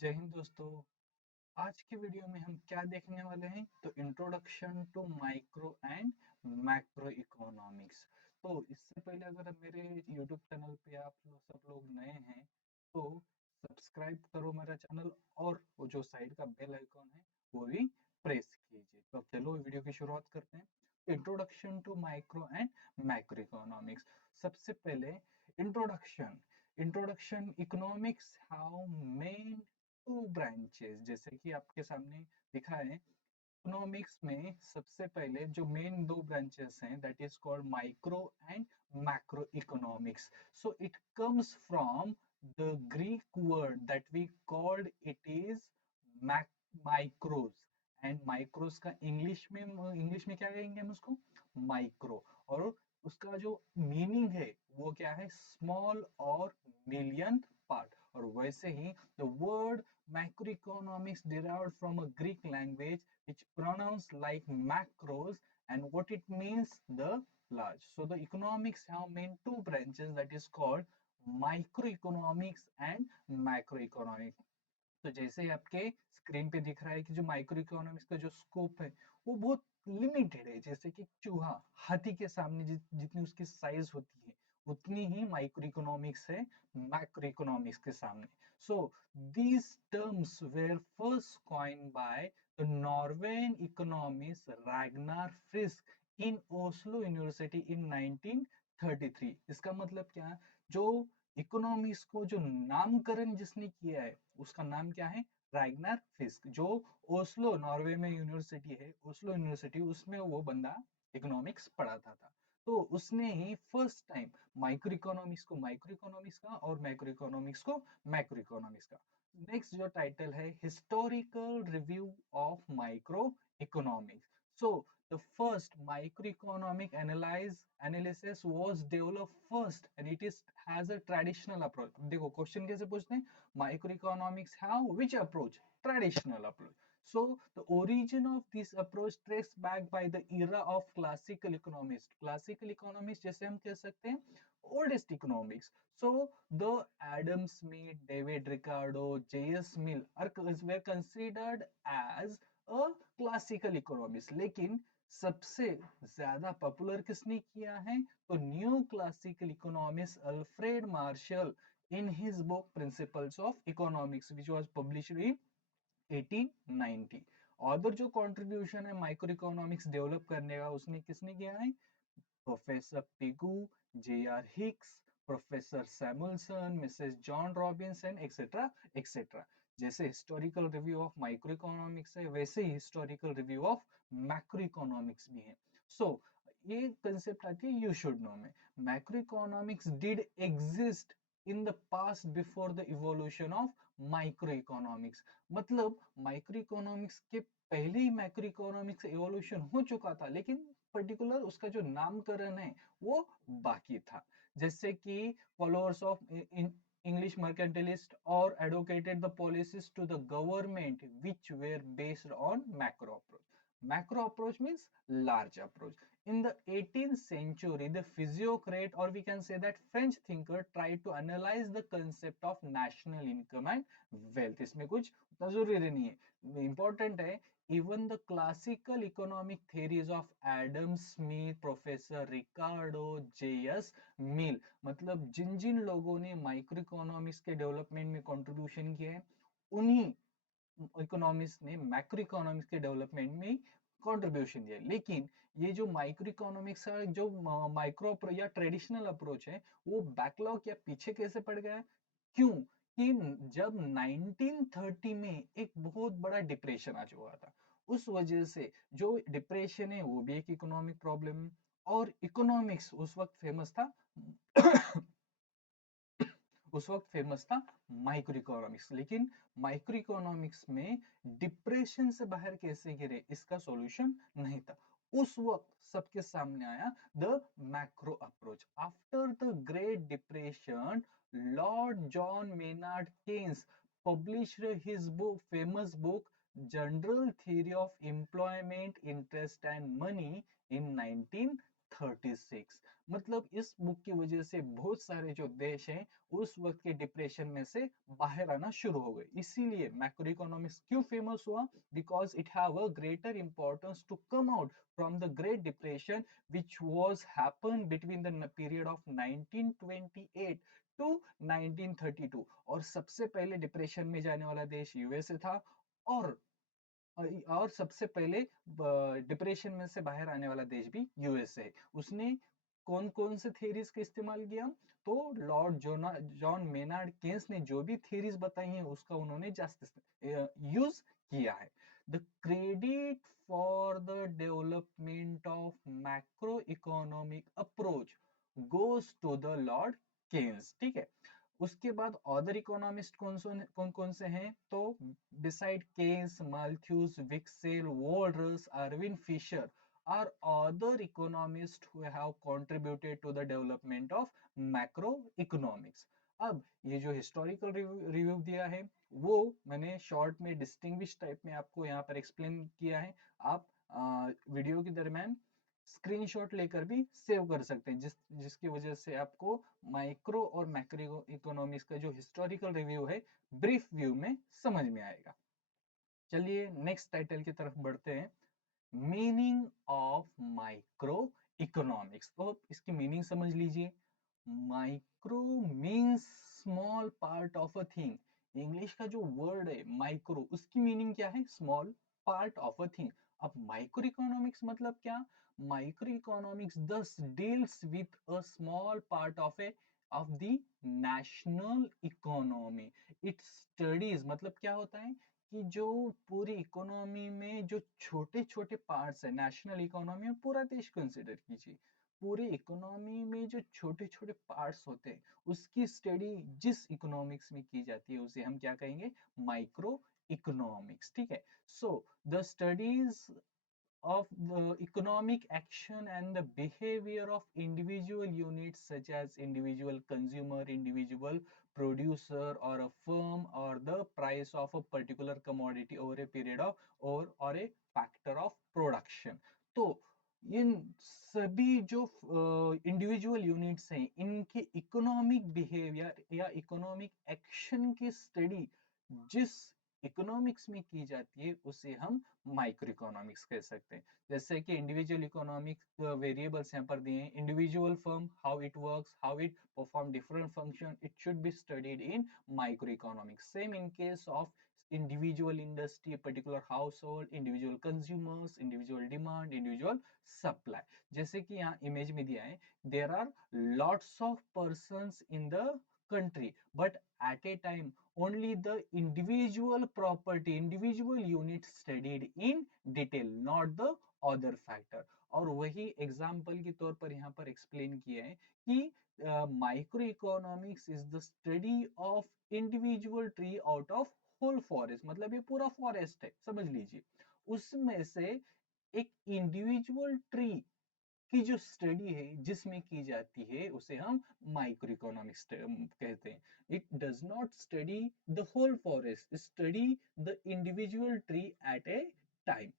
जय हिंद दोस्तों। आज की वीडियो में हम क्या देखने वाले हैं तो introduction to micro and macro economics. तो इससे पहले अगर मेरे यूट्यूब चैनल पे आप लोग सब लोग नए हैं तो सब्सक्राइब करो मेरा चैनल और वो जो साइड का बेल आइकॉन है वो भी प्रेस कीजिए। तो चलो वीडियो की शुरुआत करते हैं। Introduction to micro and macro economics. सबसे पहले introduction. Introduction economics how main two branches, जैसे कि आपके सामने दिखा है। इकोनॉमिक्स में सबसे पहले जो मेन दो ब्रांचेस हैं that is called micro and macro economics. So it comes from the Greek word that we called it is micros. And micros का इंग्लिश में क्या कहेंगे हम उसको? माइक्रो। और उसका जो मीनिंग है वो क्या है? स्मॉल और मिलियन पार्ट। और वैसे ही the word macroeconomics derived from a Greek language which pronounced like macros, and what it means the large. So the economics have main two branches that is called microeconomics and macroeconomics. तो जैसे आपके screen पे दिख रहा है कि जो micro economics का जो स्कोप है वो बहुत लिमिटेड है। जैसे कि चूहा हाथी के सामने जितनी उसकी साइज होती है उतनी ही माइक्रो इकोनॉमिक्स है मैक्रो इकोनॉमिक्स के सामने। So these terms were first coined by the Norwegian economist Ragnar Frisch in Oslo University in 1933। इसका मतलब क्या है? जो इकोनॉमिक्स को जो नामकरण जिसने किया है उसका नाम क्या है? रैगनार फिस्क। जो ओस्लो नॉर्वे में यूनिवर्सिटी है, ओस्लो यूनिवर्सिटी, उसमें वो बंदा इकोनॉमिक्स पढ़ाता था। तो उसने ही फर्स्ट टाइम माइक्रो इकोनॉमिक्स को माइक्रो इकोनॉमिक्स का और मैक्रो इकोनॉमिक्स को मैक्रो इकोनॉमिक्स का। नेक्स्ट जो टाइटल है historical review of micro economics. So the first microeconomic analysis was developed first, and it is has a traditional approach. देखो question कैसे पूछते हैं? Microeconomics have which approach? Traditional approach. So the origin of this approach traced back by the era of classical economics. Classical economics जैसे हम कह सकते हैं oldest economics. So the Adam Smith, David Ricardo, J.S. Mill were considered as a classical economics. लेकिन सबसे ज्यादा popular किसने किया है? तो new classical economist Alfred Marshall in his book principles of economics which was published in 1890। Other जो contribution है micro economics develop करने का उसने किसने किया है? Professor Pigou, J R. Hicks, professor Samuelson, Mrs John Robinson, etcetera etcetera. जैसे historical review of micro economics है वैसे ही historical review of macro economics भी है। सो ये कंसेप्ट आती है यू शुड नो में। Macro economics did exist in the past before the evolution of micro economics. मतलब माइक्रो इकोनॉमिक्स के पहले ही मैक्रो इकोनॉमिक्स इवोल्यूशन हो चुका था, लेकिन पर्टिकुलर उसका जो नामकरण है वो बाकी था। जैसे कि followers of English mercantilists or advocated the policies to the government which were based on macro approach. Macro approach means large approach. In the 18th century, the physiocrat, or we can say that French thinker, tried to analyze the concept of national income and wealth. इसमें कुछ जरूरी नहीं है, important है। Even the classical economic theories of Adam Smith, Professor Ricardo, J.S. Mill, मतलब जिन जिन लोगों ने micro economics के डेवलपमेंट में कंट्रीब्यूशन किया है उन्हीं इकोनॉमिक्स ने मैक्रो इकोनॉमिक्स के डेवलपमेंट में कंट्रीब्यूशन दिया। लेकिन ये जो माइक्रो इकोनॉमिक्स का जो माइक्रो या ट्रेडिशनल अप्रोच है वो बैकलॉग या पीछे कैसे पड़ गया? क्यों? कि जब 1930 में एक बहुत बड़ा डिप्रेशन आ चुका था, उस वजह से जो डिप्रेशन है वो भी एक इकोनॉमिक प्रॉब्लम। और इकोनॉमिक्स उस वक्त फेमस था माइक्रो इकोनॉमिक्स। लेकिन माइक्रो इकोनॉमिक्स में डिप्रेशन से बाहर कैसे गिरे इसका सॉल्यूशन नहीं था। उस वक्त सबके सामने आया the macro approach. After the great depression, Lord John Maynard Keynes published his famous book General Theory of Employment, Interest and Money in 1930। 1936। मतलब इस बुक की वजह से बहुत सारे जो देश हैं उस वक्त के डिप्रेशन में से बाहर आना शुरू हो गए। इसीलिए मैक्रो इकोनॉमिक्स क्यों फेमस हुआ? Because it have a greater importance to come out from the great depression which was happened between the period of 1928 to 1932। और सबसे पहले डिप्रेशन में जाने वाला देश यूएसए था। और और सबसे पहले डिप्रेशन में से बाहर आने वाला देश भी यूएसए है। उसने कौन कौन से थेरीज का इस्तेमाल किया? तो लॉर्ड जॉन मेनार्ड केन्स ने जो भी थेरीज बताई हैं उसका उन्होंने यूज किया है। The credit for the development of macro economic approach goes to the Lord Keynes. ठीक है। उसके बाद अदर इकोनॉमिस्ट कौन कौन से हैं? तो beside Keynes, Malthus, Wicksell, Walras, Irving Fisher are other economists who have contributed to the development of macroeconomics। अब ये जो हिस्टोरिकल रिव्यू दिया है वो मैंने शॉर्ट में डिस्टिंग्विश टाइप में आपको यहाँ पर एक्सप्लेन किया है। आप वीडियो के दरमियान स्क्रीनशॉट लेकर भी सेव कर सकते हैं, जिसकी वजह से आपको माइक्रो और मैक्रो इकोनॉमिक्स का जो हिस्टोरिकल रिव्यू है ब्रीफ व्यू में समझ में आएगा। चलिए नेक्स्ट टाइटल की तरफ बढ़ते हैं। Meaning of micro economics. तो इसकी मीनिंग समझ लीजिए। Micro means small part of a thing. English का जो वर्ड है माइक्रो, उसकी मीनिंग क्या है? Small part of a thing. अब माइक्रो इकोनॉमिक्स मतलब क्या? माइक्रो इकोनॉमिक्स दस deals with a small part of the national economy. It studies, मतलब क्या होता है कि जो पूरी इकोनॉमी में जो छोटे छोटे पार्ट्स है, नेशनल इकोनॉमी में पूरा देश कंसिडर कीजिए, पूरी इकोनॉमी में जो छोटे छोटे पार्ट्स होते हैं उसकी स्टडी जिस इकोनॉमिक्स में की जाती है उसे हम क्या कहेंगे? Micro economics. ठीक है। So the studies of the economic action and the behavior of individual units such as individual consumer, individual producer or a firm, or the price of a particular commodity over a period of or a factor of production। तो इन सभी जो individual units हैं इनके economic behaviour या economic action की study जिस economics में की जाती है उसे हम माइक्रो इकोनॉमिक्स कह सकते हैं। जैसे कि इंडिविजुअल इकोनॉमिक वेरिएबल्स यहाँ पर दिए हैं। Individual firm, how it works, how it perform different function, it should be studied in micro economics. Same in case of individual industry, particular household, individual consumers, individual demand, individual supply। जैसे कि यहाँ image में दिया है, there are lots of persons in the country, but at a time only the individual property, individual unit studied in detail, not the other factor। और वही example के तौर पर यहाँ पर एक्सप्लेन किया है कि micro economics is the study of individual tree out of whole forest. मतलब ये पूरा फॉरेस्ट है समझ लीजिए, उसमें से एक इंडिविजुअल ट्री की जो स्टडी है जिसमें की जाती है उसे हम माइक्रो इकोनॉमिक्स कहते हैं। It does not study the whole forest, study the individual tree at a time.